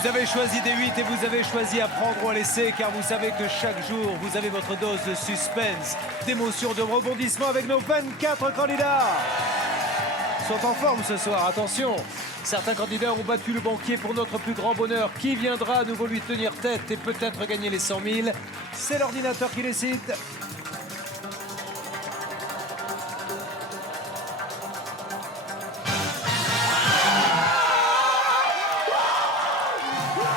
Vous avez choisi des 8 et vous avez choisi à prendre ou à laisser car vous savez que chaque jour, vous avez votre dose de suspense, d'émotion, de rebondissement avec nos 24 candidats. Ils sont en forme ce soir, attention. Certains candidats ont battu le banquier pour notre plus grand bonheur. Qui viendra à nouveau lui tenir tête et peut-être gagner les 100 000? C'est l'ordinateur qui décide.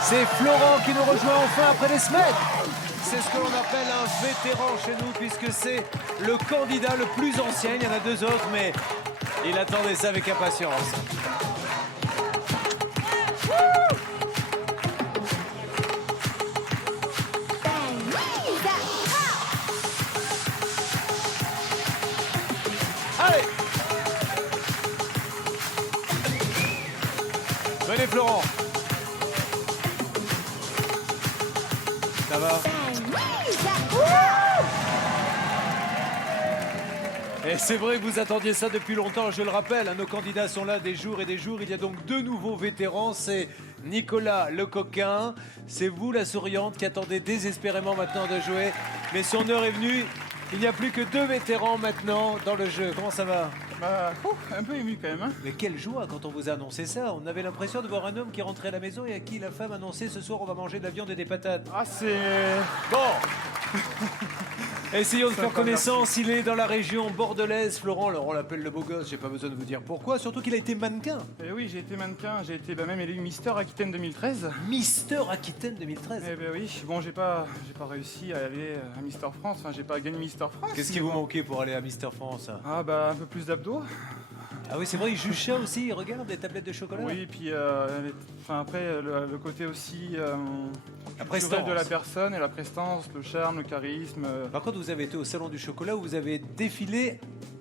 C'est Florent qui nous rejoint enfin après des semaines. C'est ce que l'on appelle un vétéran chez nous puisque c'est le candidat le plus ancien. Il y en a deux autres, mais il attendait ça avec impatience. Allez! Venez Florent. Ça va? Et c'est vrai que vous attendiez ça depuis longtemps, je le rappelle, hein, nos candidats sont là des jours et des jours. Il y a donc deux nouveaux vétérans, c'est Nicolas le coquin, c'est vous la souriante qui attendez désespérément maintenant de jouer. Mais son heure est venue, il n'y a plus que deux vétérans maintenant dans le jeu. Comment ça va? Un peu ému quand même. Hein. Mais quelle joie quand on vous a annoncé ça. On avait l'impression de voir un homme qui rentrait à la maison et à qui la femme annonçait ce soir on va manger de la viande et des patates. Ah c'est... Bon. Essayons de faire connaissance. Il est dans la région bordelaise. Florent, alors on l'appelle le beau gosse, j'ai pas besoin de vous dire pourquoi. Surtout qu'il a été mannequin. Eh oui, j'ai été mannequin, j'ai été même élu Mister Aquitaine 2013. Mister Aquitaine 2013. Eh ben oui, bon j'ai pas réussi à aller à Mister France, enfin j'ai pas gagné Mister France. Qu'est-ce qui vous manquait pour aller à Mister France? Ah bah un peu plus d'abdos. Ah oui, c'est vrai, il juge ça aussi, il regarde des tablettes de chocolat. Oui, puis après le côté aussi la culturel prestance de la personne et la prestance, le charme, le charisme. Par contre, vous avez été au salon du chocolat où vous avez défilé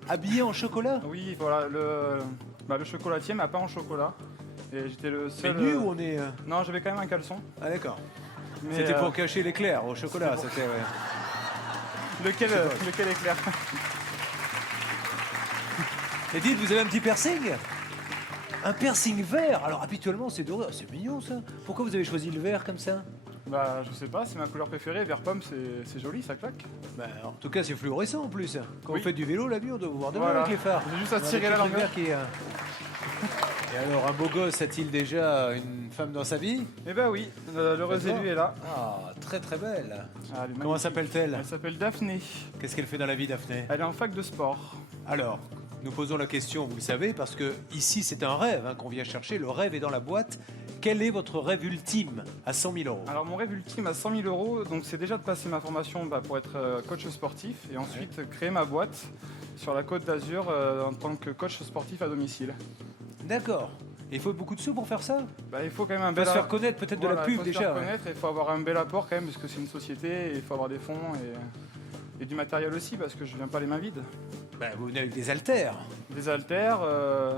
habillé en chocolat. Oui, voilà, le chocolatier m'a pas en chocolat. Et j'étais le seul... Mais nu ou on est... Non, j'avais quand même un caleçon. Ah d'accord. Mais, C'était pour cacher l'éclair au chocolat, c'était c'était... Ouais. Lequel éclair? Et dites, vous avez un petit piercing? Un piercing vert? Alors habituellement c'est doré, c'est mignon ça. Pourquoi vous avez choisi le vert comme ça? Bah je sais pas, c'est ma couleur préférée, vert pomme c'est joli, ça claque. Bah, en tout cas c'est fluorescent en plus. Quand Oui. vous faites du vélo la nuit on doit vous voir demain Voilà. avec les phares. J'ai juste à Voilà, tirer avec la le langue. vert qui est, Et alors un beau gosse a-t-il déjà une femme dans sa vie? Eh ben oui, l'heureuse D'accord. élue est là. Ah, très très belle. Ah, elle est Comment magnifique. s'appelle-t-elle? Elle s'appelle Daphné. Qu'est-ce qu'elle fait dans la vie Daphné? Elle est en fac de sport. Alors, nous posons la question, vous le savez, parce que ici c'est un rêve hein, qu'on vient chercher, le rêve est dans la boîte. Quel est votre rêve ultime à 100 000 euros? Alors mon rêve ultime à 100 000 euros, donc c'est déjà de passer ma formation pour être coach sportif et ensuite créer ma boîte sur la Côte d'Azur en tant que coach sportif à domicile. D'accord. Il faut beaucoup de sous pour faire ça? Bah, il faut quand même un On peut bel se faire connaître peut-être de la il pub faut déjà. se faire ouais. connaître et il faut avoir un bel apport quand même parce que c'est une société et il faut avoir des fonds et du matériel aussi parce que je viens pas les mains vides. Ben, vous venez avec des haltères. Des haltères,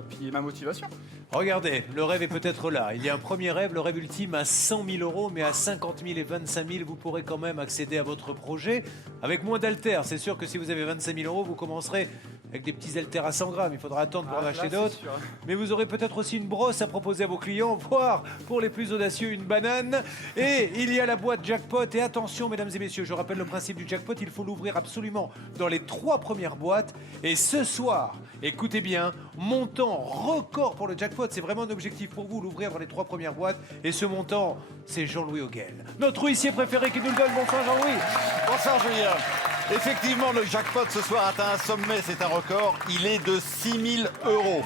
puis ma motivation. Regardez, le rêve est peut-être là. Il y a un premier rêve, le rêve ultime à 100 000 euros, mais à 50 000 et 25 000, vous pourrez quand même accéder à votre projet avec moins d'haltères. C'est sûr que si vous avez 25 000 euros, vous commencerez avec des petits haltères à 100 grammes. Il faudra attendre pour en Ah, acheter là, c'est d'autres. sûr. Mais vous aurez peut-être aussi une brosse à proposer à vos clients, voire pour les plus audacieux, une banane. Et il y a la boîte jackpot. Et attention, mesdames et messieurs, je rappelle le principe du jackpot, il faut l'ouvrir absolument dans les 3 premières boîtes. Et ce soir, écoutez bien, montant record pour le jackpot. C'est vraiment un objectif pour vous, l'ouvrir dans les 3 premières boîtes. Et ce montant, c'est Jean-Louis Auguel, notre huissier préféré qui nous le donne. Bonsoir Jean-Louis. Bonsoir Julien. Effectivement, le jackpot ce soir atteint un sommet, c'est un record. Il est de 6 000 euros.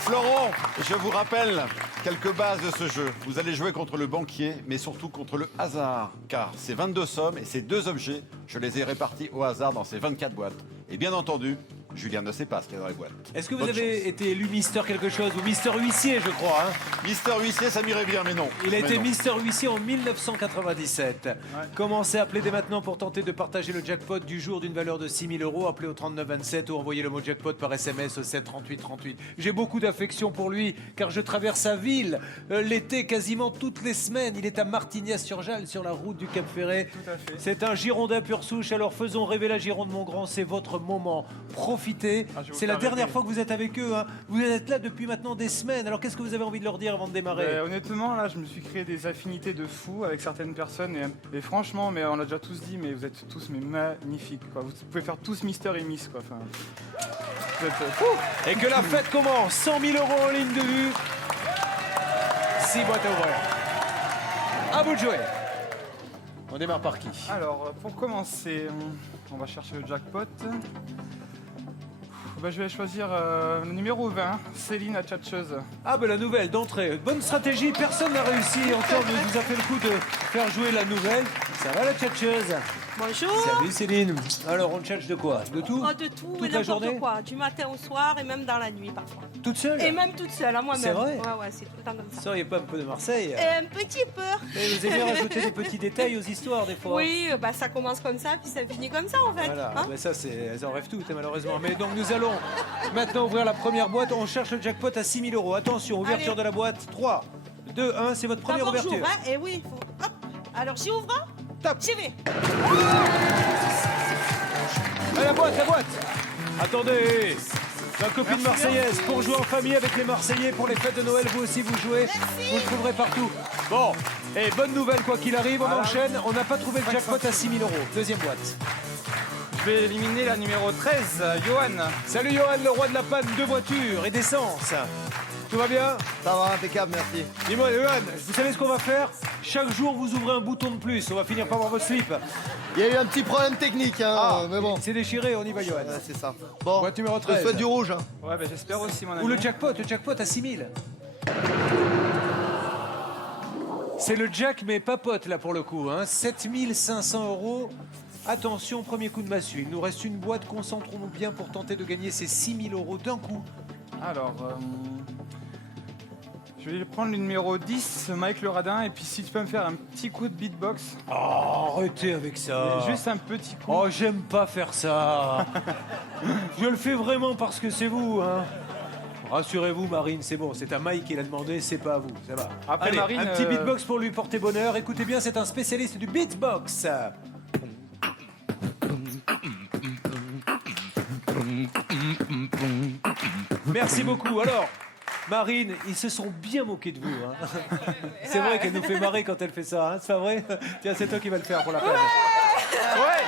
Florent, je vous rappelle quelques bases de ce jeu. Vous allez jouer contre le banquier, mais surtout contre le hasard. Car ces 22 sommes et ces 2 objets, je les ai répartis au hasard dans ces 24 boîtes. Et bien entendu, Julien ne sait pas ce qu'il y a dans les boîtes. Est-ce que vous Bonne avez chance. été élu Mister quelque chose ou Mister Huissier, je crois hein? Mister Huissier, ça m'irait bien, mais non. Il a Mais été non. Mister Huissier en 1997. Commencez à appeler dès maintenant pour tenter de partager le jackpot du jour d'une valeur de 6 000 euros. Appelez au 3927 ou envoyez le mot jackpot par SMS au 7 38 38. J'ai beaucoup d'affection pour lui car je traverse sa ville l'été quasiment toutes les semaines. Il est à Martignas-sur-Jalles sur la route du Cap Ferret. Tout à fait. C'est un Girondin pur souche, alors faisons rêver la Gironde, mon grand. C'est votre moment. Profitez profiter. Ah, je vais vous C'est la faire dernière rêver. fois que vous êtes avec eux. Hein. Vous êtes là depuis maintenant des semaines. Alors qu'est-ce que vous avez envie de leur dire avant de démarrer? Honnêtement, là, je me suis créé des affinités de fou avec certaines personnes et franchement, mais on l'a déjà tous dit, mais vous êtes tous mais magnifiques. Quoi. Vous pouvez faire tous Mister et Miss. Quoi. Enfin, vous êtes, Et que la fête commence. 100 000 € en ligne de vue. 6 boîtes à ouvrir. À vous de jouer. On démarre par qui? Alors, pour commencer, on va chercher le jackpot. Je vais choisir le numéro 20, Céline la tchatcheuse. Ah ben la nouvelle d'entrée. Bonne stratégie, personne n'a réussi encore ne nous a fait le coup de faire jouer la nouvelle. Ça va la tchatcheuse? Bonjour. Salut Céline. Alors on tchatche de quoi? De tout? Oh, de tout Toute et la n'importe journée? quoi, du matin au soir et même dans la nuit parfois. Toute seule? Et même toute seule, à moi-même. C'est vrai? Ouais, c'est tout le temps comme Vous ça. seriez pas un peu de Marseille? Un petit peu. Mais vous aimez rajouter des petits détails aux histoires des fois? Oui, bah ça commence comme ça, puis ça finit comme ça en fait. Voilà, hein. ben ça c'est, elles en rêvent toutes hein, malheureusement. Mais donc nous allons maintenant ouvrir la première boîte. On cherche le jackpot à 6 000 €. Attention, ouverture Allez. de la boîte. 3, 2, 1, c'est votre première D'abord, ouverture. j'ouvre, hein. Et oui, faut... Hop. Alors j'y ouvre, hein. Top. J'y vais. Ah, la boîte, la boîte. Attendez. La copine marseillaise pour jouer en famille avec les Marseillais pour les fêtes de Noël. Vous aussi vous jouez. Vous le trouverez partout. Bon, et bonne nouvelle quoi qu'il arrive, on enchaîne. On n'a pas trouvé le jackpot à 6 000 €. Deuxième boîte. Je vais éliminer la numéro 13, Johan. Salut Johan, le roi de la panne de voiture et d'essence. Tout va bien? Ça va, impeccable, merci. Dis-moi Johan, vous savez ce qu'on va faire? Chaque jour vous ouvrez un bouton de plus. On va finir par voir votre slip. Il y a eu un petit problème technique, hein, mais bon. C'est déchiré, on y va Johan. Ouais, c'est ça. Bon, Boîte numéro je 13. souhaite du rouge. Hein. Ouais, bah, j'espère aussi, mon ami. Ou le jackpot à 6 000. C'est le jack mais pas pote là pour le coup. Hein. 7 500 €. Attention, premier coup de massue. Il nous reste une boîte, concentrons-nous bien pour tenter de gagner ces 6 000 € d'un coup. Alors, je vais prendre le numéro 10, Mike le Radin, et puis si tu peux me faire un petit coup de beatbox. Oh, arrêtez avec ça. Juste un petit coup. Oh, j'aime pas faire ça. Je le fais vraiment parce que c'est vous. Hein. Rassurez-vous, Marine, c'est bon. C'est à Mike qui l'a demandé, c'est pas à vous. Ça va. Après, Allez, Marine, un petit beatbox pour lui porter bonheur. Écoutez bien, c'est un spécialiste du beatbox. Merci beaucoup. Alors, Marine, ils se sont bien moqués de vous. Hein. C'est vrai qu'elle nous fait marrer quand elle fait ça. Hein. C'est pas vrai? Tiens, c'est toi qui vas le faire pour la peine. Ouais.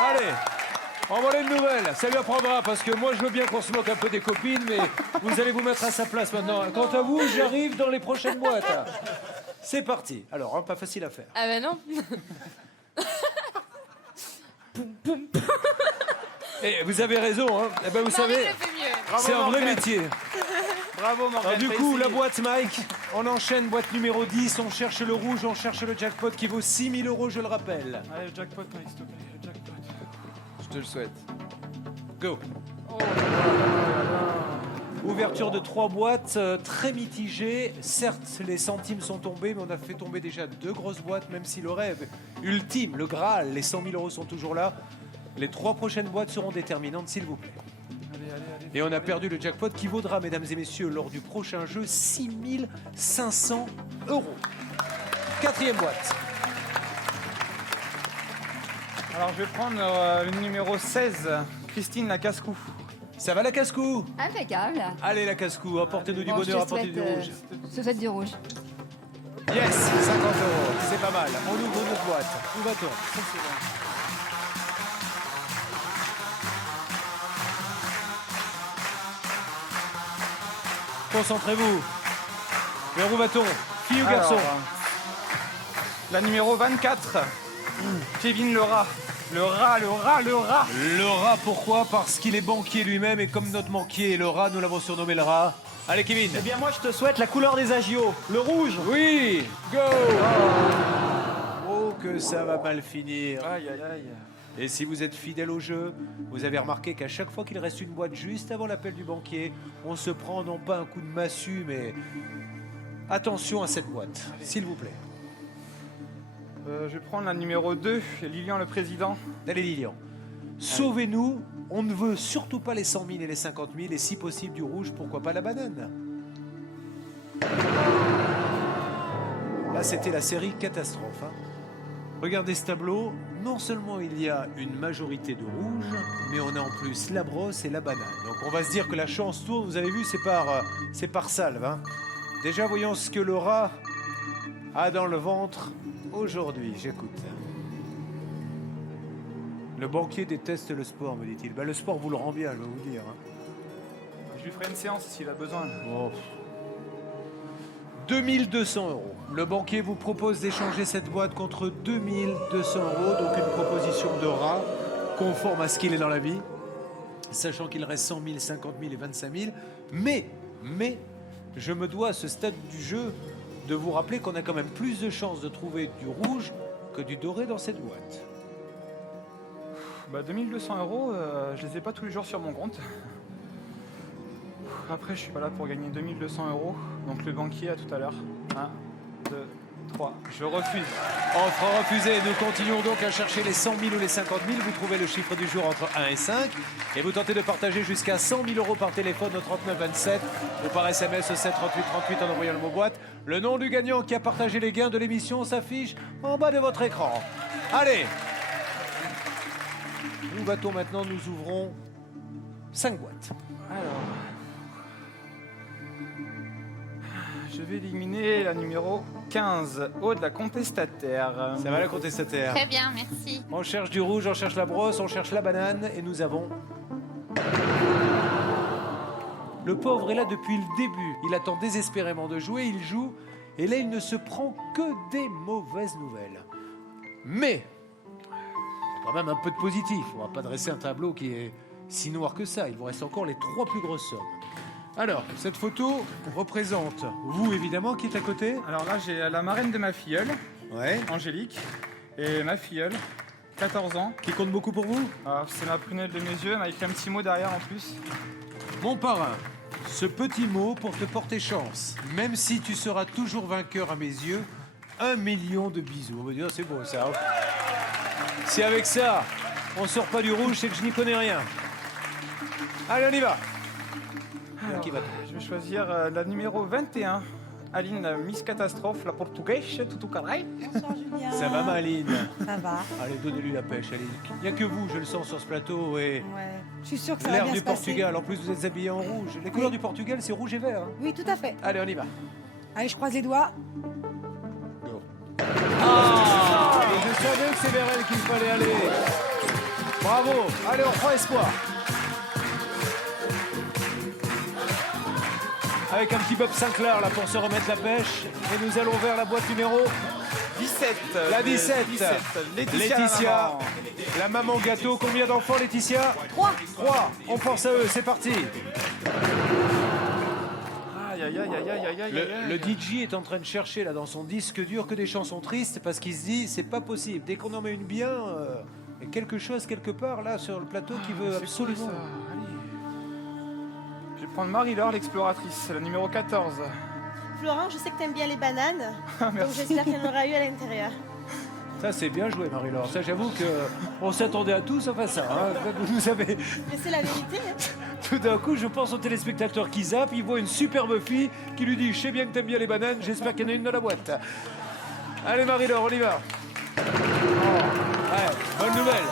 Allez. Envoie une nouvelle, ça lui apprendra parce que moi je veux bien qu'on se moque un peu des copines, mais vous allez vous mettre à sa place maintenant. Quant à vous, j'arrive dans les prochaines boîtes. C'est parti. Alors, hein, pas facile à faire. Ah ben non. Et vous avez raison, hein. Eh ben, vous savez, Marie le fait mieux. c'est un vrai Morgane. métier. Bravo, Morgane. Alors, du t'as coup, essayé. la boîte Mike, on enchaîne, boîte numéro 10, on cherche le rouge, on cherche le jackpot qui vaut 6 000 €, je le rappelle. Allez, le jackpot, Mike, s'il te plaît, le jackpot. Je te le souhaite. Go. Ouverture de 3 boîtes, très mitigée. Certes, les centimes sont tombés, mais on a fait tomber déjà 2 grosses boîtes, même si le rêve ultime, le Graal, les 100 000 € sont toujours là. Les 3 prochaines boîtes seront déterminantes, s'il vous plaît. Allez. Et on a perdu le jackpot qui vaudra, mesdames et messieurs, lors du prochain jeu, 6 500 €. Quatrième boîte. Alors, je vais prendre le numéro 16, Christine la casse-cou. Ça va la casse-cou? Impeccable. Allez la casse-cou, apportez-nous du Bon, bonheur, je te apportez du rouge. Je te souhaite du rouge. Yes, 50 €, c'est pas mal. On ouvre notre boîte. Où va-t-on? Concentrez-vous. Vers où va-t-on? Fille ou garçon? La numéro 24, Kevin le rat. Le rat. Le rat, pourquoi? Parce qu'il est banquier lui-même et comme notre banquier est le rat, nous l'avons surnommé le rat. Allez Kevin. Eh bien, moi, je te souhaite la couleur des agios, le rouge. Oui, go. Oh, que ça va mal finir. Aïe. Et si vous êtes fidèle au jeu, vous avez remarqué qu'à chaque fois qu'il reste une boîte juste avant l'appel du banquier, on se prend non pas un coup de massue, mais attention à cette boîte, s'il vous plaît. Je vais prendre la numéro 2, Lilian le président. Allez Lilian, sauvez-nous, on ne veut surtout pas les 100 000 et les 50 000, et si possible du rouge, pourquoi pas la banane? Là c'était la série catastrophe. Hein. Regardez ce tableau. Non seulement il y a une majorité de rouge, mais on a en plus la brosse et la banane. Donc on va se dire que la chance tourne. Vous avez vu, c'est par salve. Hein. Déjà, voyons ce que le rat a dans le ventre aujourd'hui. J'écoute. Le banquier déteste le sport, me dit-il. Ben, le sport vous le rend bien, je vais vous dire. Hein. Je lui ferai une séance s'il a besoin. Oh. 2200 €. Le banquier vous propose d'échanger cette boîte contre 2200 €, donc une proposition de rat conforme à ce qu'il est dans la vie, sachant qu'il reste 100 000, 50 000 et 25 000. Mais, je me dois à ce stade du jeu de vous rappeler qu'on a quand même plus de chances de trouver du rouge que du doré dans cette boîte. Bah 2200 €, je les ai pas tous les jours sur mon compte. Après, je suis pas là pour gagner 2200 €. Donc le banquier, à tout à l'heure. 1, 2, 3. Je refuse. Offre refusée. Nous continuons donc à chercher les 100 000 ou les 50 000. Vous trouvez le chiffre du jour entre 1 et 5. Et vous tentez de partager jusqu'à 100 000 € par téléphone au 39 27 ou par SMS au 7 38 38 en envoyant le mot boîte. Le nom du gagnant qui a partagé les gains de l'émission s'affiche en bas de votre écran. Allez! Où va-t-on maintenant? Nous ouvrons 5 boîtes. Alors, je vais éliminer la numéro 15, Aude la contestataire. Ça va la contestataire? Très bien, merci. On cherche du rouge, on cherche la brosse, on cherche la banane et nous avons... Le pauvre est là depuis le début. Il attend désespérément de jouer, il joue et là il ne se prend que des mauvaises nouvelles. Mais, quand même un peu de positif. On va pas dresser un tableau qui est si noir que ça. Il vous reste encore les 3 plus grosses sommes. Alors, cette photo représente vous, évidemment, qui est à côté. Alors là, j'ai la marraine de ma filleule, Ouais. Angélique, et ma filleule, 14 ans. Qui compte beaucoup pour vous? Alors, c'est ma prunelle de mes yeux, elle m'a écrit un petit mot derrière en plus. Mon parrain, ce petit mot pour te porter chance. Même si tu seras toujours vainqueur à mes yeux, 1 million de bisous. On va dire, c'est beau ça. Si avec ça, on sort pas du rouge, c'est que je n'y connais rien. Allez, on y va. Alors, Qui va je vais choisir la numéro 21, Aline, la Miss Catastrophe, la portugaise, tout carré. Bonsoir Julien. Ça va, Maline? Ça va. Allez, donnez-lui la pêche, allez. Il n'y a que vous, je le sens sur ce plateau, et Ouais. Je suis sûre que ça va l'air bien du se passer. Portugal. En plus, vous êtes habillés en rouge. Les couleurs du Portugal, c'est rouge et vert. Hein. Oui, tout à fait. Allez, on y va. Allez, je croise les doigts. Ah, je savais que c'est vers elle qu'il fallait aller. Bravo. Allez, on prend espoir. Avec un petit Bob Sinclair là pour se remettre la pêche. Et nous allons vers la boîte numéro 17. la 17. Laetitia. La maman gâteau. Combien d'enfants, Laetitia? 3. 3. On pense à eux. C'est parti. Aïe, aïe, aïe, aïe, aïe, aïe, aïe, Le aïe. DJ est en train de chercher là dans son disque dur que des chansons tristes parce qu'il se dit c'est pas possible. Dès qu'on en met une bien, il y a quelque chose quelque part là sur le plateau qui veut C'est absolument. cool, ça. Allez. Je vais prendre Marie-Laure, l'exploratrice, la numéro 14. Florent, je sais que t'aimes bien les bananes, Ah, donc merci. j'espère qu'il y en aura eu à l'intérieur. Ça c'est bien joué Marie-Laure. Ça j'avoue que on s'attendait à tout sauf à ça. Hein. Vous savez, Mais c'est la vérité. Hein. tout d'un coup je pense au téléspectateur qui zappe, il voit une superbe fille qui lui dit je sais bien que t'aimes bien les bananes, j'espère qu'il y en a une dans la boîte. Allez Marie-Laure, on y va. Oh, ouais, bonne nouvelle.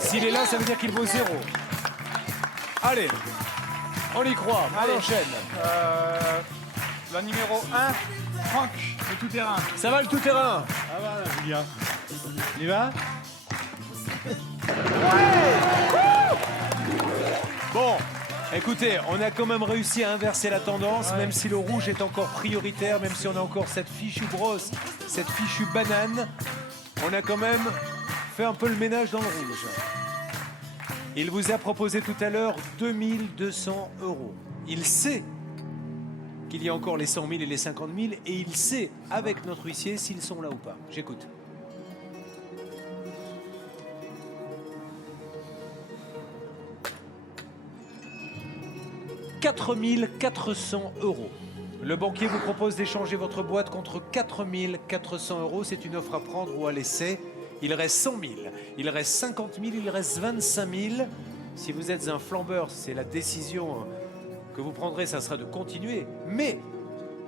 S'il est là, ça veut dire qu'il vaut 0. Allez, on y croit, on Allez. enchaîne. La numéro 1, Franck, le tout-terrain. Ça va le tout-terrain? Il va? Bon, écoutez, on a quand même réussi à inverser la tendance, même si le rouge est encore prioritaire, même si on a encore cette fichue brosse, cette fichue banane, on a quand même fait un peu le ménage dans le rouge. Il vous a proposé tout à l'heure 2200 €. Il sait qu'il y a encore les 100 000 et les 50 000 et il sait, avec notre huissier, s'ils sont là ou pas. J'écoute. « 4 400 €. Le banquier vous propose d'échanger votre boîte contre 4 400 €. C'est une offre à prendre ou à laisser. Il reste 100 000, il reste 50 000, il reste 25 000. Si vous êtes un flambeur, c'est la décision que vous prendrez, ça sera de continuer. Mais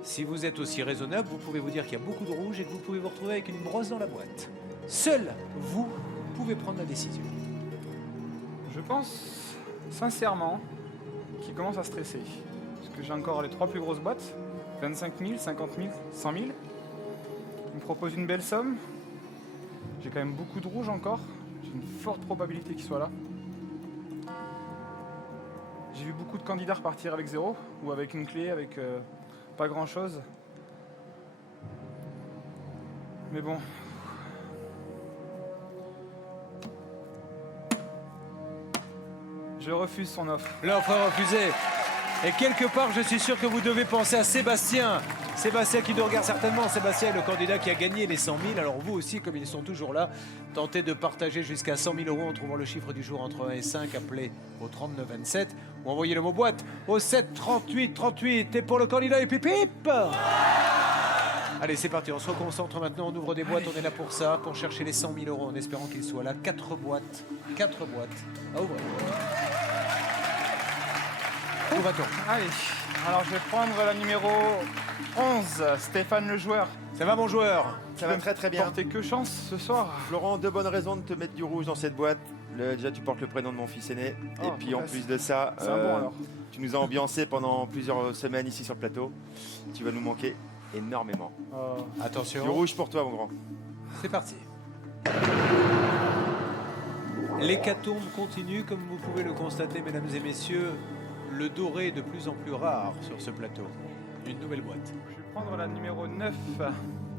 si vous êtes aussi raisonnable, vous pouvez vous dire qu'il y a beaucoup de rouge et que vous pouvez vous retrouver avec une brosse dans la boîte. Seul vous pouvez prendre la décision. Je pense sincèrement qu'il commence à stresser. Parce que j'ai encore les 3 plus grosses boîtes. 25 000, 50 000, 100 000. Il me propose une belle somme. J'ai quand même beaucoup de rouge encore. J'ai une forte probabilité qu'il soit là. J'ai vu beaucoup de candidats repartir avec 0 ou avec une clé, avec pas grand chose. Mais bon. Je refuse son offre. L'offre est refusée. Et quelque part, je suis sûr que vous devez penser à Sébastien. Sébastien qui nous regarde certainement. Sébastien est le candidat qui a gagné les 100 000. Alors vous aussi, comme ils sont toujours là, tentez de partager jusqu'à 100 000 € en trouvant le chiffre du jour entre 1 et 5. Appelez au 39 27 ou envoyez le mot boîte au 7 38 38. Et pour le candidat, et pip pip. Allez, c'est parti. On se reconcentre maintenant. On ouvre des boîtes. On est là pour ça, pour chercher les 100 000 € en espérant qu'ils soient là. 4 boîtes. 4 boîtes à ouvrir. Où va-t-on? Allez, alors je vais prendre la numéro 11, Stéphane le joueur. Ça va, mon joueur? Ça va très très bien. Porter que chance ce soir. Florent, 2 bonnes raisons de te mettre du rouge dans cette boîte. Déjà, tu portes le prénom de mon fils aîné. Oh, et puis en nice. plus de ça, C'est un bon alors. tu nous as ambiancé pendant plusieurs semaines ici sur le plateau. Tu vas nous manquer énormément. Du Attention, rouge pour toi, mon grand. c'est parti. L'hécatombe continue, comme vous pouvez le constater, mesdames et messieurs. Le doré est de plus en plus rare sur ce plateau. Une nouvelle boîte. Je vais prendre la numéro 9,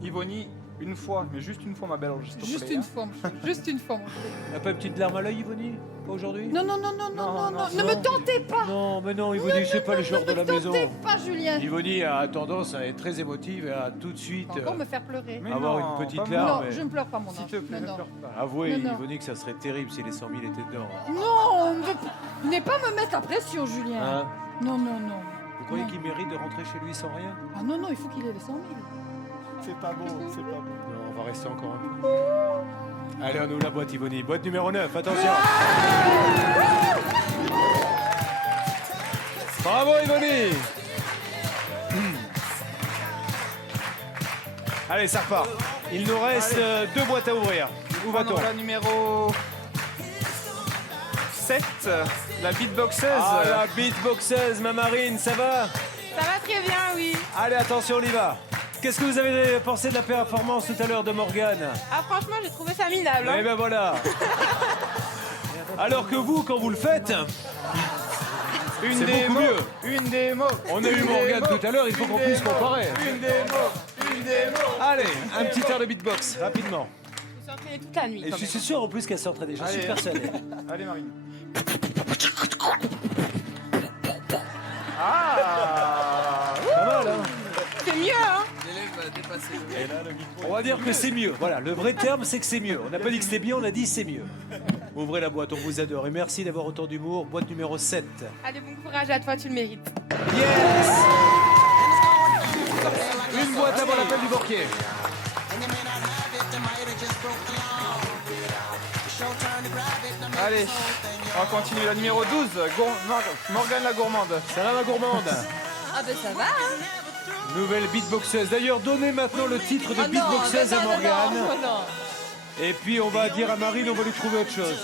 Yvonnie, une fois, mais juste une fois ma belle. Juste une fois, juste une fois. T'as pas une petite larme à l'œil, Yvonnie? Pas aujourd'hui? Non, non, non, non, non, non, non, ne non. me tentez pas. Non, mais non, Yvonnie, c'est pas le genre de la Ne me maison. tentez pas, Julien. Yvonnie a tendance à être très émotive et à tout de suite Encore me faire pleurer. Mais avoir non, une petite pas larme. moi. Non, mais- je ne pleure pas, mon S'il ange. te plaît, Non, ne non. pleure pas. avouez, Non, non. Yvonnie, que ça serait terrible si les 100 000 étaient dedans. Non, venez pas me mettre la pression, Julien. Hein? Non, non, non. Vous croyez Non. qu'il mérite de rentrer chez lui sans rien? Ah non, non, il faut qu'il ait les 100 000. C'est pas beau, c'est pas beau. Non, on va rester encore un peu. Allez, on ouvre la boîte, Yvonnie. Boîte numéro 9, attention. Bravo, Yvonnie. Allez, ça repart. Il nous reste 2 boîtes à ouvrir. Où va-t-on? Prendre la numéro 7, la beatboxeuse. Ah, la beatboxeuse, ma Marine, ça va? Ça va très bien, oui. Allez, attention, on y va. Qu'est-ce que vous avez pensé de la performance tout à l'heure de Morgane? Ah, franchement, j'ai trouvé ça minable. Eh Hein. ben voilà. Alors que vous, quand vous le faites, Une c'est démo, beaucoup mieux. Une démo. On a eu une Morgane démo, tout à l'heure, il faut une qu'on puisse démo, comparer. Une démo, une démo. Allez, un petit air de beatbox, rapidement. Je me suis entraînée toute la nuit. Et quand je même. suis sûr en plus qu'elle sortirait déjà. Je suis Allez. persuadé. Allez, Marine. Ah Pas mal, hein? C'est mieux, hein. On va dire que c'est mieux. Voilà, le vrai terme, c'est que c'est mieux. On n'a pas dit que c'était bien, on a dit c'est mieux. Ouvrez la boîte, on vous adore. Et merci d'avoir autant d'humour. Boîte numéro 7. Allez, bon courage à toi, tu le mérites. Yes! Une boîte avant l'appel du banquier. Allez, on va continuer. La numéro 12, Morgane la gourmande. Ça va, ma gourmande? Ah, ben ça va, hein. Nouvelle beatboxeuse. D'ailleurs, donnez maintenant le titre de Oh non, beatboxeuse mais à non, Morgane. non, non. Et puis on va dire à Marine, on va lui trouver autre chose.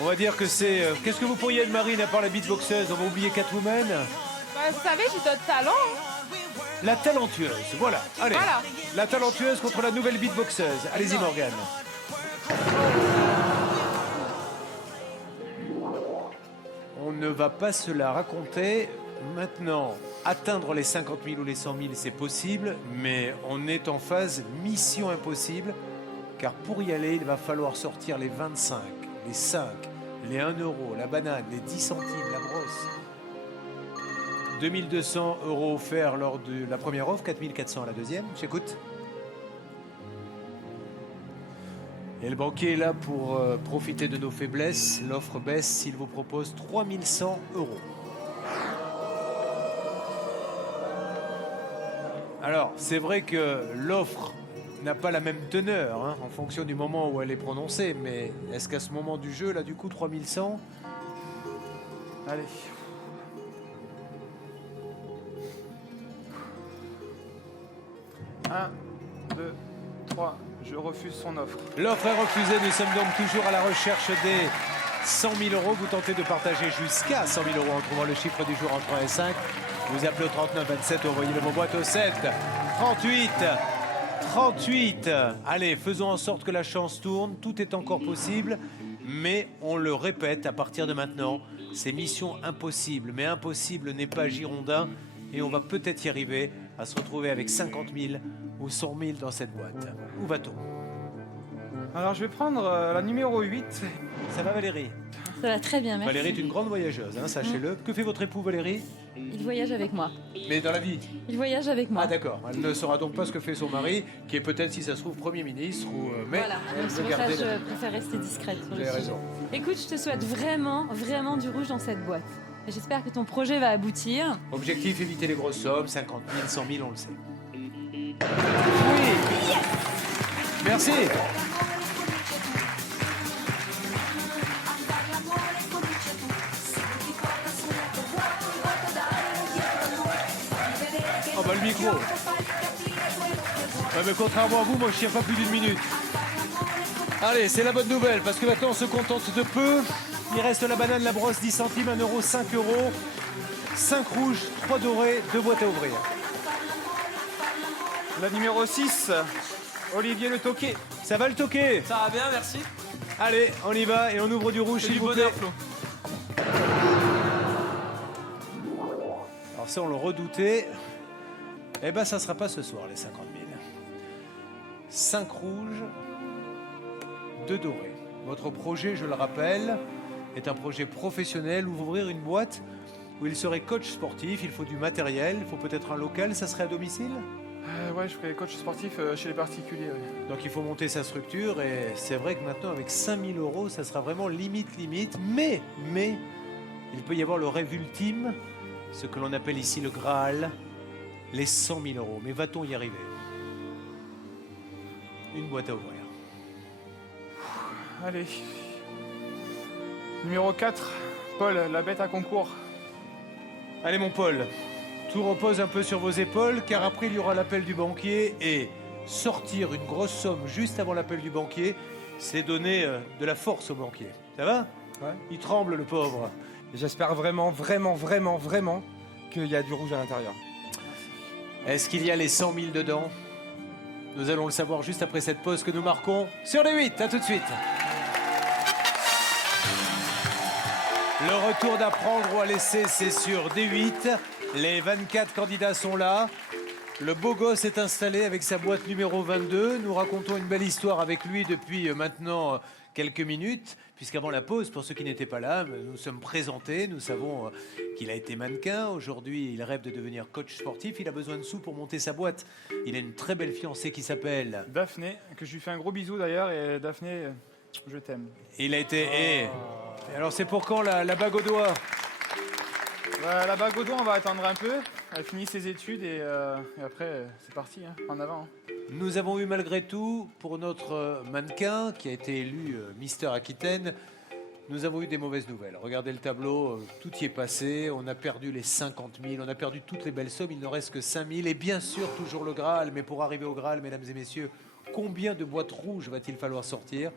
On va dire que c'est... Qu'est-ce que vous pourriez être, Marine, à part la beatboxeuse? On va oublier Catwoman. Bah, vous savez, j'ai d'autres talents. Hein. La talentueuse, voilà. Allez, Voilà. la talentueuse contre la nouvelle beatboxeuse. Allez-y, Morgane. On ne va pas se la raconter. Maintenant, atteindre les 50 000 ou les 100 000, c'est possible, mais on est en phase mission impossible, car pour y aller, il va falloir sortir les 25, les 5, les 1 euro, la banane, les 10 centimes, la brosse. 2 200 € offerts lors de la première offre, 4 400 à la deuxième. J'écoute. Et le banquier est là pour profiter de nos faiblesses. L'offre baisse s'il vous propose 3 100 €. Alors, c'est vrai que l'offre n'a pas la même teneur hein, en fonction du moment où elle est prononcée, mais est-ce qu'à ce moment du jeu, là, du coup, 3 100? Allez. Un, 2, 3, Je refuse son offre. L'offre est refusée. Nous sommes donc toujours à la recherche des 100 000 euros. Vous tentez de partager jusqu'à 100 000 euros en trouvant le chiffre du jour entre 1 et 5. Vous appelez au 39 27, envoyez le mot boîte au 7. 38. 38. Allez, faisons en sorte que la chance tourne. Tout est encore possible. Mais on le répète, à partir de maintenant, c'est mission impossible. Mais impossible n'est pas girondin. Et on va peut-être y arriver à se retrouver avec 50 000 ou 100 000 dans cette boîte. Où va-t-on? Alors je vais prendre la numéro 8. Ça va Valérie? Ça va très bien, merci. Valérie est une grande voyageuse, hein, sachez-le. Que fait votre époux Valérie? Il voyage avec moi. Mais dans la vie? Il voyage avec moi. Ah d'accord, elle ne saura donc pas ce que fait son mari, qui est peut-être, si ça se trouve, Premier ministre, ou... mais Voilà, elle donc c'est veut pour ça garder... que je préfère rester discrète sur Vous le avez sujet. raison. Écoute, je te souhaite vraiment, vraiment du rouge dans cette boîte. Et j'espère que ton projet va aboutir. Objectif, éviter les grosses sommes, 50 000, 100 000, on le sait. Oui. Merci. Oh bah le micro. Ouais, mais contrairement à vous, moi je tiens pas plus d'une minute. Allez, c'est la bonne nouvelle, parce que maintenant on se contente de peu. Il reste la banane, la brosse, 10 centimes, 1 euro, 5 euros. 5 rouges, 3 dorés, 2 boîtes à ouvrir. La numéro 6, Olivier Le Toquet. Ça va le toquer? Ça va bien, merci. Allez, on y va et on ouvre du rouge, C'est s'il du vous plaît. bonheur, Flo. Alors ça, on le redoutait. Eh ben, ça sera pas ce soir, les 50 000. 5 rouges, 2 dorés. Votre projet, je le rappelle, est un projet professionnel. Ouvrir une boîte où il serait coach sportif. Il faut du matériel, il faut peut-être un local. Ça serait à domicile? Ouais, je ferai coach sportif chez les particuliers. Ouais. Donc il faut monter sa structure et c'est vrai que maintenant avec 5 000 euros, ça sera vraiment limite. Mais, il peut y avoir le rêve ultime, ce que l'on appelle ici le Graal, les 100 000 euros. Mais va-t-on y arriver? Une boîte à ouvrir. Allez. Numéro 4, Paul, la bête à concours. Allez mon Paul, tout repose un peu sur vos épaules car après il y aura l'appel du banquier et sortir une grosse somme juste avant l'appel du banquier, c'est donner de la force au banquier. Ça va? Ouais. Il tremble le pauvre. J'espère vraiment qu'il y a du rouge à l'intérieur. Est-ce qu'il y a les 100 000 dedans? Nous allons le savoir juste après cette pause que nous marquons sur les 8. À tout de suite. Le retour d'apprendre ou à laisser, c'est sur D8. Les 24 candidats sont là. Le beau gosse est installé avec sa boîte numéro 22. Nous racontons une belle histoire avec lui depuis maintenant quelques minutes, puisqu'avant la pause, pour ceux qui n'étaient pas là, nous sommes présentés. Nous savons qu'il a été mannequin. Aujourd'hui, il rêve de devenir coach sportif. Il a besoin de sous pour monter sa boîte. Il a une très belle fiancée qui s'appelle Daphné, que je lui fais un gros bisou d'ailleurs. Et Daphné, je t'aime. Il a été... Et alors, c'est pour quand la bague au doigt? La bague au doigt, on va attendre un peu. Elle finit ses études et après, c'est parti, hein, en avant. Hein. Nous avons eu malgré tout, pour notre mannequin qui a été élu Mister Aquitaine, nous avons eu des mauvaises nouvelles. Regardez le tableau, tout y est passé. On a perdu les 50 000, on a perdu toutes les belles sommes. Il ne reste que 5 000 et bien sûr toujours le Graal. Mais pour arriver au Graal, mesdames et messieurs, combien de boîtes rouges va-t-il falloir sortir?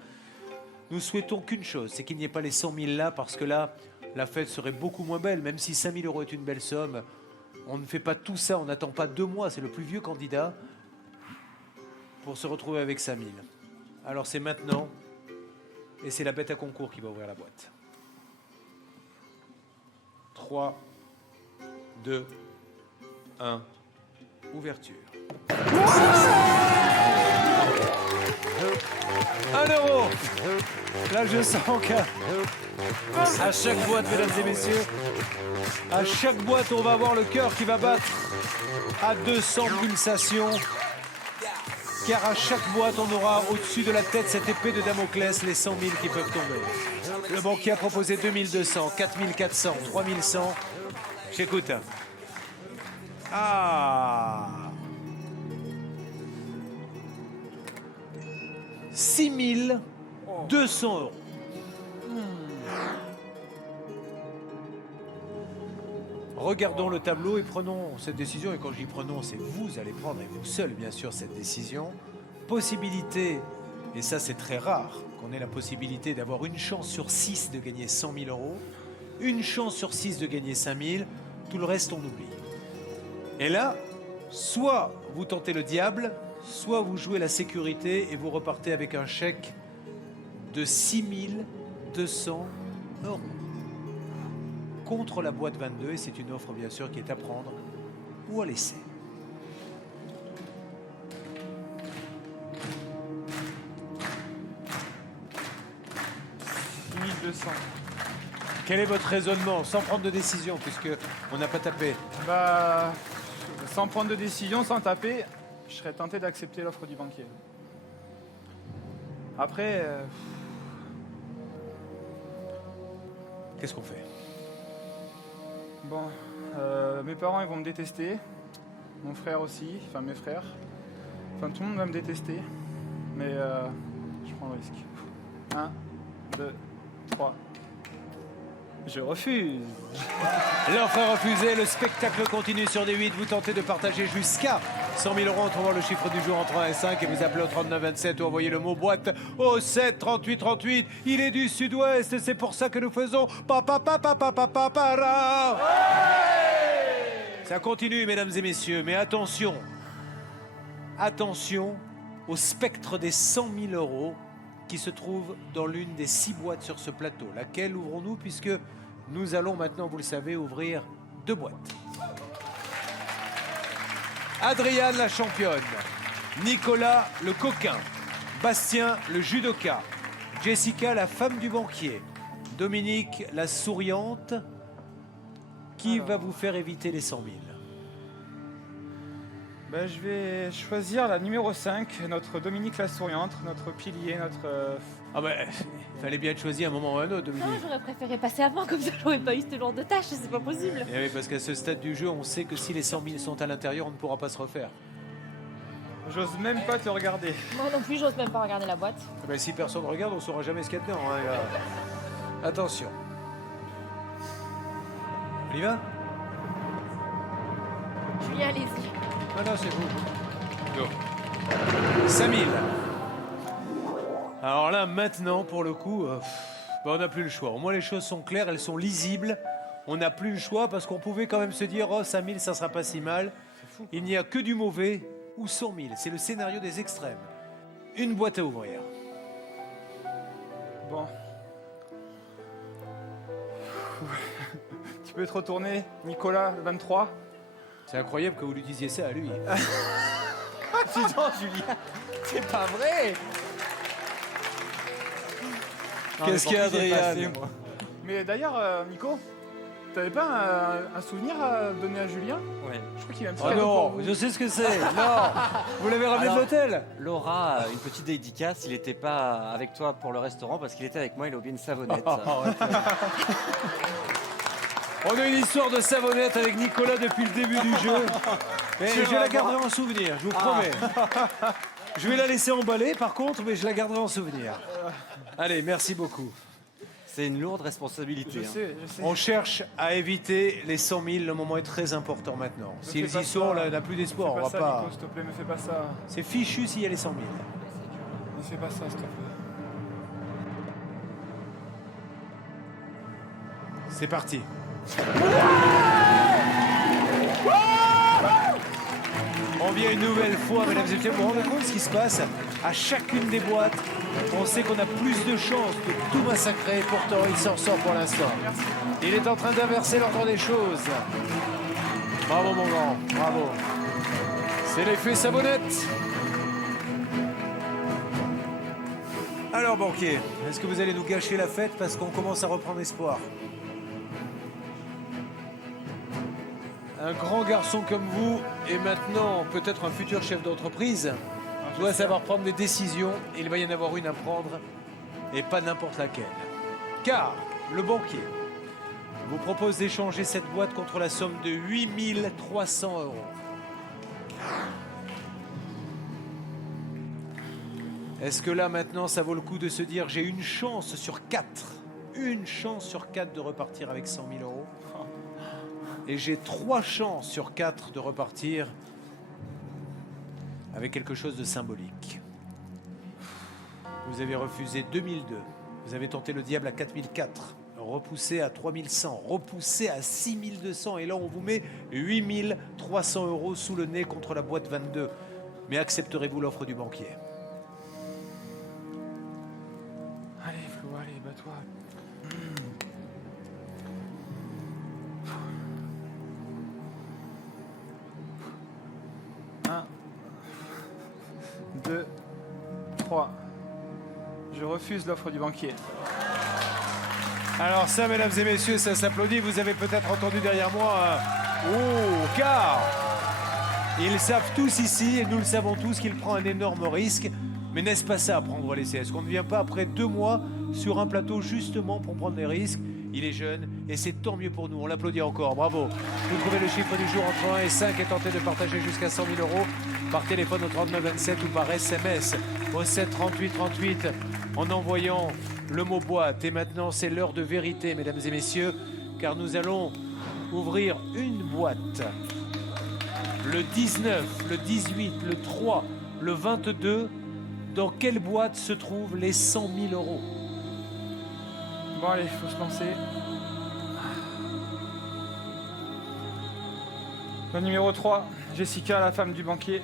Nous souhaitons qu'une chose, c'est qu'il n'y ait pas les 100 000 là, parce que là, la fête serait beaucoup moins belle. Même si 5 000 euros est une belle somme, on ne fait pas tout ça, on n'attend pas 2 mois. C'est le plus vieux candidat pour se retrouver avec 5 000. Alors c'est maintenant, et c'est la bête à concours qui va ouvrir la boîte. 3, 2, 1, ouverture. 1 euro. Là, je sens qu'à chaque boîte, mesdames et messieurs, à chaque boîte, on va avoir le cœur qui va battre à 200 pulsations. Car à chaque boîte, on aura au-dessus de la tête cette épée de Damoclès, les 100 000 qui peuvent tomber. Le banquier a proposé 2200, 4400, 3100. J'écoute. Ah 6200 euros. Regardons le tableau et prenons cette décision. Et quand je dis prenons, c'est vous allez prendre, et vous seul bien sûr, cette décision. possibilité, et ça c'est très rare, qu'on ait la possibilité d'avoir une chance sur 6 de gagner 100 000 euros, une chance sur 6 de gagner 5 000, tout le reste on oublie. Et là, soit vous tentez le diable, soit vous jouez la sécurité et vous repartez avec un chèque de 6 200 euros contre la boîte 22, et c'est une offre bien sûr qui est à prendre ou à laisser. – 6200. Quel est votre raisonnement, sans prendre de décision, puisque on n'a pas tapé? Bah, sans prendre de décision, sans taper, je serais tenté d'accepter l'offre du banquier. Après, Qu'est-ce qu'on fait? bon, mes parents ils vont me détester, mon frère aussi, enfin mes frères, enfin tout le monde va me détester, mais je prends le risque. 1, 2, 3. Je refuse. L'offre est refusée, le spectacle continue sur des 8. Vous tentez de partager jusqu'à 100 000 euros en trouvant le chiffre du jour entre 1 et 5 et vous appelez au 39 27 ou envoyez le mot boîte au 7 38 38. Il est du sud-ouest et c'est pour ça que nous faisons pa-pa-pa-pa-pa-pa-pa-para. Ça continue, mesdames et messieurs, mais attention. Attention au spectre des 100 000 euros qui se trouve dans l'une des 6 boîtes sur ce plateau. Laquelle ouvrons-nous, puisque nous allons maintenant, vous le savez, ouvrir 2 boîtes. Adriane, la championne. Nicolas, le coquin. Bastien, le judoka. Jessica, la femme du banquier. Dominique, la souriante. Qui va vous faire éviter les 100 000? Ben, je vais choisir la numéro 5, notre Dominique la souriante, notre pilier, notre... Ah ben, il fallait bien être choisi à un moment ou à un autre, Dominique. Non, j'aurais préféré passer avant, comme ça j'aurais pas eu ce genre de tâche, c'est pas possible. Eh oui, parce qu'à ce stade du jeu, on sait que si les 100 000 sont à l'intérieur, on ne pourra pas se refaire. J'ose même pas te regarder. Moi non plus, j'ose même pas regarder la boîte. Eh ben, si personne ne regarde, on ne saura jamais ce qu'il y a dedans. Hein, gars. Attention. On y va? Julien, allez-y. Ah non, c'est vous. Go. 5 000. Alors là, maintenant, pour le coup, on n'a plus le choix. Au moins, les choses sont claires, elles sont lisibles. On n'a plus le choix parce qu'on pouvait quand même se dire, oh, 5 000, ça ne sera pas si mal. Il n'y a que du mauvais ou 100 000. C'est le scénario des extrêmes. Une boîte à ouvrir. Bon. Tu peux te retourner, Nicolas, le 23. C'est incroyable que vous lui disiez ça à lui. Dis donc, Julien, c'est pas vrai. Qu'est-ce qu'il y a, Adrien? Mais d'ailleurs, Nico, t'avais pas un souvenir à donner à Julien? Ouais. Je crois qu'il aime Oh ça. non, je sais ce que c'est. Non, vous l'avez ramené Alors, de l'hôtel? Laura, une petite dédicace, il n'était pas avec toi pour le restaurant parce qu'il était avec moi, il a oublié une savonnette. On a une histoire de savonnette avec Nicolas depuis le début du jeu. Mais je la garderai en souvenir, je vous promets. Je vais la laisser emballer par contre, mais je la garderai en souvenir. Allez, merci beaucoup. C'est une lourde responsabilité. Je sais, je sais. On cherche à éviter les 100 000, le moment est très important maintenant. Ne S'ils fais pas y sont, ça. là, on n'a plus d'espoir, on Fais va pas ça, pas... Nico, s'il te plaît, me fais pas ça. C'est fichu s'il y a les 100 000. Ne fais pas ça, s'il te plaît. C'est parti. On vient une nouvelle fois, mesdames et messieurs, vous vous rendez compte de ce qui se passe? À chacune des boîtes, on sait qu'on a plus de chances de tout massacrer, pourtant il s'en sort pour l'instant. Il est en train d'inverser l'ordre des choses. Bravo mon grand, bravo. C'est l'effet savonnette. Alors banquier, est-ce que vous allez nous gâcher la fête parce qu'on commence à reprendre espoir? Un grand garçon comme vous, et maintenant peut-être un futur chef d'entreprise, doit savoir prendre des décisions, et il va y en avoir une à prendre, et pas n'importe laquelle. Car le banquier vous propose d'échanger cette boîte contre la somme de 8 300 euros. Est-ce que là maintenant ça vaut le coup de se dire j'ai une chance sur 4, une chance sur 4 de repartir avec 100 000 euros? Et j'ai 3 chances sur 4 de repartir avec quelque chose de symbolique. Vous avez refusé 2002. Vous avez tenté le diable à 4004. Repoussé à 3100. Repoussé à 6200. Et là, on vous met 8300 € sous le nez contre la boîte 22. Mais accepterez-vous l'offre du banquier? Allez, Flo, allez, bats-toi. 1, 2, 3. Je refuse l'offre du banquier. Alors ça, mesdames et messieurs, ça s'applaudit. Vous avez peut-être entendu derrière moi un « Oh !» car ils savent tous ici, et nous le savons tous, qu'il prend un énorme risque. Mais n'est-ce pas ça, prendre l'essai? Est-ce qu'on ne vient pas après 2 mois sur un plateau justement pour prendre des risques? Il est jeune et c'est tant mieux pour nous. On l'applaudit encore. Bravo. Vous trouvez le chiffre du jour entre 1 et 5 et tentez de partager jusqu'à 100 000 € par téléphone au 3927 ou par SMS au 7 38 38 en envoyant le mot boîte. Et maintenant, c'est l'heure de vérité, mesdames et messieurs, car nous allons ouvrir une boîte. Le 19, le 18, le 3, le 22. Dans quelle boîte se trouvent les 100 000 €? Bon, allez, faut se lancer. Le numéro 3, Jessica, la femme du banquier.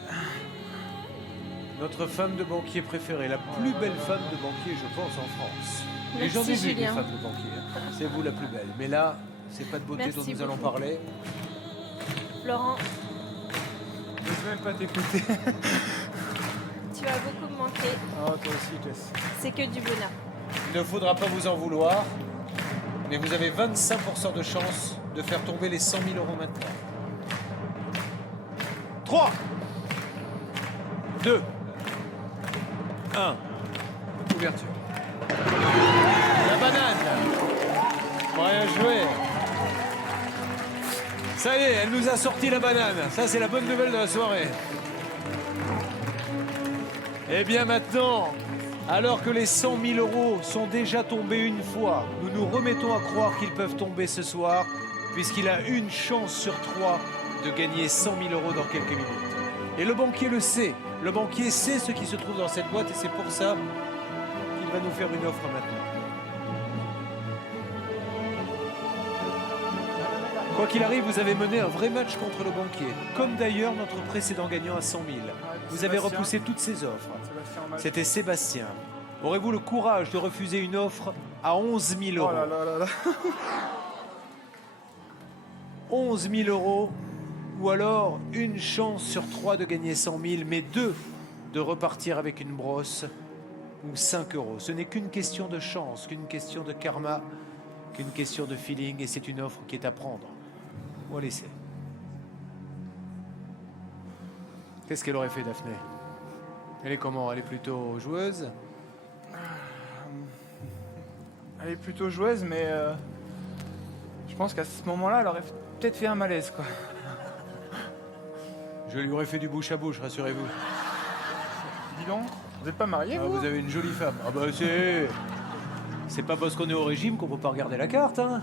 Notre femme de banquier préférée, la plus belle femme de banquier, je pense, en France. Et Merci, j'en ai vu des Julien. femmes de banquier. C'est vous la plus belle. Mais là, c'est pas de beauté Merci dont nous allons beaucoup. parler. Florent, Je ne même pas t'écouter. tu vas beaucoup me manquer. Oh, toi aussi, Jess. C'est que du bonheur. Il ne faudra pas vous en vouloir, mais vous avez 25% de chance de faire tomber les 100 000 € maintenant. 3, 2, 1. Ouverture. La banane. Bien joué. Ça y est, elle nous a sorti la banane. Ça, c'est la bonne nouvelle de la soirée. Et bien maintenant, alors que les 100 000 € sont déjà tombés une fois, nous nous remettons à croire qu'ils peuvent tomber ce soir, puisqu'il a une chance sur 3 de gagner 100 000 € dans quelques minutes. Et le banquier le sait. Le banquier sait ce qui se trouve dans cette boîte et c'est pour ça qu'il va nous faire une offre maintenant. Quoi qu'il arrive, vous avez mené un vrai match contre le banquier, comme d'ailleurs notre précédent gagnant à 100 000. Vous avez Sébastien. repoussé toutes ses offres. Sébastien en match. C'était Sébastien. Aurez-vous le courage de refuser une offre à 11 000 €? Oh là là là là. 11 000 € ou alors une chance sur 3 de gagner 100 000, mais 2 de repartir avec une brosse ou 5 €. Ce n'est qu'une question de chance, qu'une question de karma, qu'une question de feeling et c'est une offre qui est à prendre ou à laisser. Qu'est-ce qu'elle aurait fait, Daphné? Elle est comment? Elle est plutôt joueuse? Elle est plutôt joueuse, mais je pense qu'à ce moment-là, elle aurait peut-être fait un malaise, quoi. Je lui aurais fait du bouche à bouche, rassurez-vous. Dis donc, vous n'êtes pas mariés, Ah, vous avez une jolie femme. Ah bah c'est pas parce qu'on est au régime qu'on peut pas regarder la carte, hein.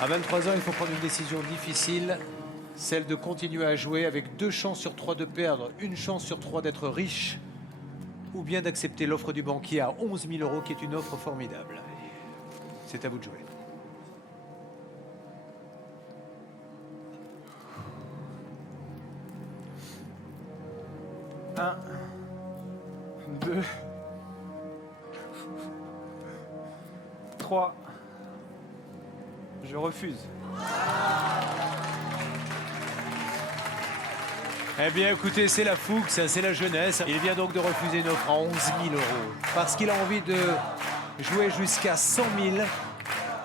À 23 ans, il faut prendre une décision difficile, celle de continuer à jouer avec 2 chances sur 3 de perdre, une chance sur 3 d'être riche, ou bien d'accepter l'offre du banquier à 11 000 € qui est une offre formidable. C'est à vous de jouer. Un, 2, 3. Je refuse. Eh bien, écoutez, c'est la fougue, ça, c'est la jeunesse. Il vient donc de refuser une offre à 11 000 € parce qu'il a envie de jouer jusqu'à 100 000.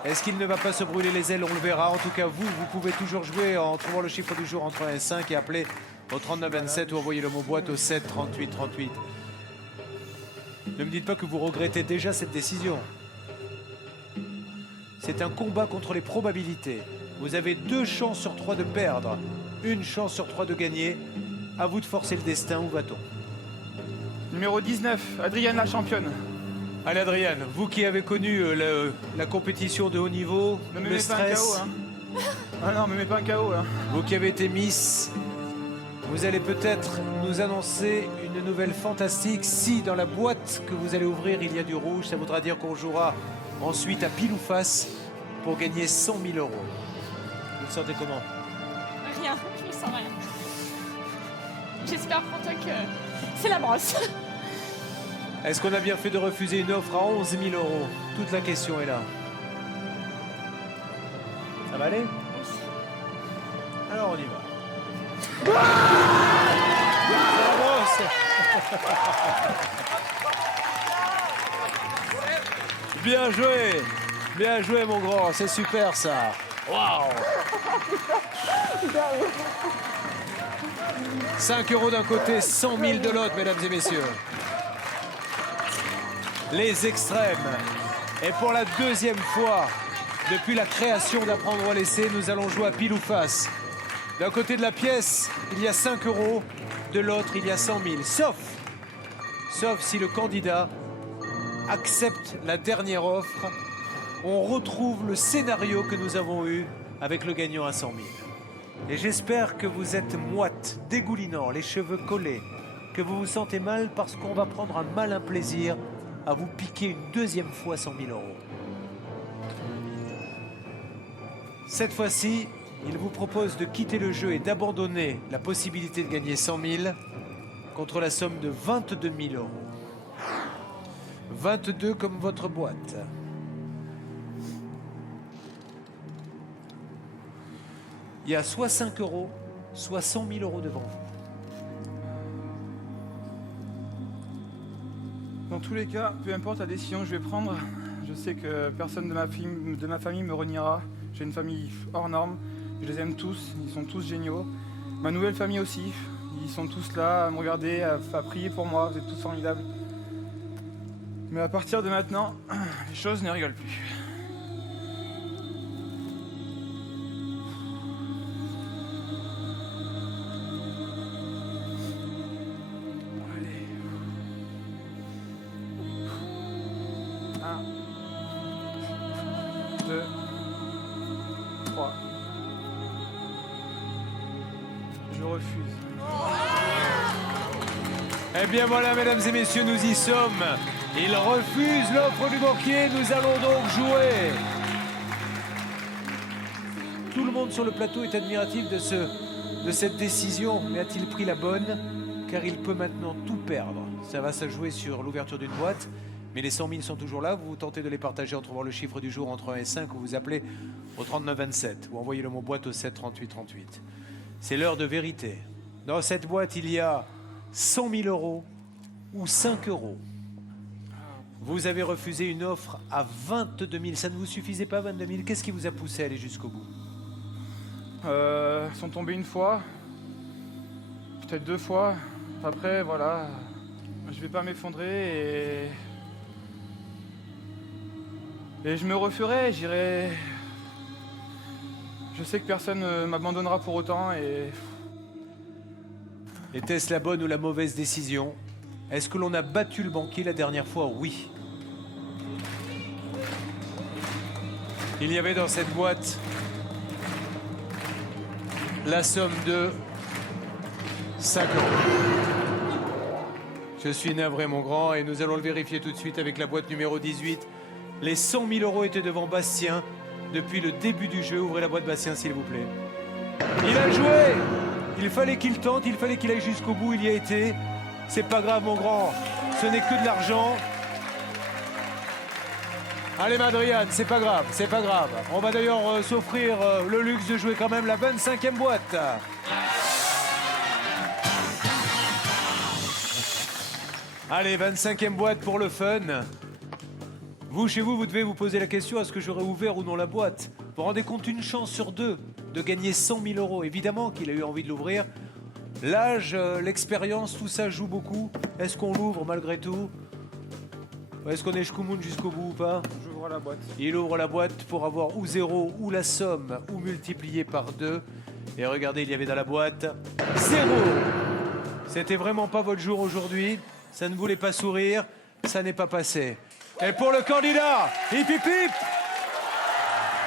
Est-ce qu'il ne va pas se brûler les ailes? On le verra. En tout cas, vous pouvez toujours jouer en trouvant le chiffre du jour entre 1 et 5 et appeler au 3927 ou envoyez le mot boîte au 7 38 38. Ne me dites pas que vous regrettez déjà cette décision. C'est un combat contre les probabilités. Vous avez 2 chances sur 3 de perdre, une chance sur 3 de gagner. À vous de forcer le destin. Où va-t-on? Numéro 19, Adrienne la championne. Allez, Adriane, vous qui avez connu la compétition de haut niveau, Ne me le mets pas un KO, stress, hein. Ah non, me mets pas un KO, hein. vous qui avez été Miss, Vous allez peut-être nous annoncer une nouvelle fantastique. Si dans la boîte que vous allez ouvrir, il y a du rouge, ça voudra dire qu'on jouera ensuite à pile ou face pour gagner 100 000 euros. Vous le sentez comment? Rien, je me sens rien. J'espère pour toi que c'est la brosse. Est-ce qu'on a bien fait de refuser une offre à 11 000 euros? Toute la question est là. Ça va aller? Alors on y va. C'est la brosse. Bien joué mon grand, c'est super ça. Waouh. 5 euros d'un côté, 100 000 de l'autre, mesdames et messieurs. Les extrêmes. Et pour la deuxième fois, depuis la création d'Apprendre ou à laisser, nous allons jouer à pile ou face. D'un côté de la pièce, il y a 5 euros. De l'autre, il y a 100 000. Sauf si le candidat accepte la dernière offre. On retrouve le scénario que nous avons eu avec le gagnant à 100 000. Et j'espère que vous êtes moite, dégoulinant, les cheveux collés, que vous vous sentez mal parce qu'on va prendre un malin plaisir à vous piquer une deuxième fois 100 000 euros. Cette fois-ci, il vous propose de quitter le jeu et d'abandonner la possibilité de gagner 100 000 contre la somme de 22 000 euros. 22 comme votre boîte. Il y a soit 5 euros, soit 100 000 euros devant vous. Dans tous les cas, peu importe la décision que je vais prendre, je sais que personne de ma famille me reniera. J'ai une famille hors norme, je les aime tous, ils sont tous géniaux. Ma nouvelle famille aussi, ils sont tous là à me regarder, à prier pour moi, vous êtes tous formidables. Mais à partir de maintenant, les choses ne rigolent plus. Allez. 1, 2, 3. Je refuse. Eh bien voilà, mesdames et messieurs, nous y sommes. Il refuse l'offre du banquier, nous allons donc jouer. Tout le monde sur le plateau est admiratif de cette décision, mais a-t-il pris la bonne? Car il peut maintenant tout perdre. Ça va se jouer sur l'ouverture d'une boîte, mais les 100 000 sont toujours là. Vous tentez de les partager en trouvant le chiffre du jour entre 1 et 5, ou vous appelez au 39 27, ou envoyez le mot boîte au 7 38 38. C'est l'heure de vérité. Dans cette boîte, il y a 100 000 euros ou 5 euros. Vous avez refusé une offre à 22 000. Ça ne vous suffisait pas, 22 000? Qu'est-ce qui vous a poussé à aller jusqu'au bout? Ils sont tombés une fois, peut-être 2 fois. Après, voilà, je vais pas m'effondrer et je me referai, j'irai. Je sais que personne ne m'abandonnera pour autant et. Était-ce la bonne ou la mauvaise décision? Est-ce que l'on a battu le banquier la dernière fois? Oui. Il y avait dans cette boîte la somme de 5 euros. Je suis navré, mon grand, et nous allons le vérifier tout de suite avec la boîte numéro 18. Les 100 000 euros étaient devant Bastien depuis le début du jeu. Ouvrez la boîte, Bastien, s'il vous plaît. Il a joué! Il fallait qu'il tente, il fallait qu'il aille jusqu'au bout, il y a été. C'est pas grave, mon grand, ce n'est que de l'argent. Allez, Madriane, c'est pas grave, c'est pas grave. On va d'ailleurs s'offrir le luxe de jouer quand même la 25e boîte. Allez, 25e boîte pour le fun. Vous, chez vous, vous devez vous poser la question, est-ce que j'aurais ouvert ou non la boîte? Vous vous rendez compte, une chance sur 2 de gagner 100 000 euros. Évidemment qu'il a eu envie de l'ouvrir. L'âge, l'expérience, tout ça joue beaucoup. Est-ce qu'on l'ouvre malgré tout? Est-ce qu'on est Shkumun jusqu'au bout ou pas? J'ouvre la boîte. Il ouvre la boîte pour avoir ou 0 ou la somme ou multiplié par 2. Et regardez, il y avait dans la boîte 0. C'était vraiment pas votre jour aujourd'hui. Ça ne voulait pas sourire. Ça n'est pas passé. Et pour le candidat, hip hip hip,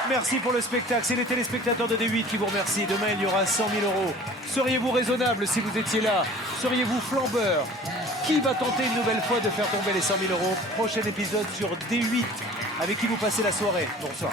Merci pour le spectacle. C'est les téléspectateurs de D8 qui vous remercient. Demain, il y aura 100 000 euros. Seriez-vous raisonnable si vous étiez là? Seriez-vous flambeur? Qui va tenter une nouvelle fois de faire tomber les 100 000 euros? Prochain épisode sur D8. Avec qui vous passez la soirée. Bonsoir.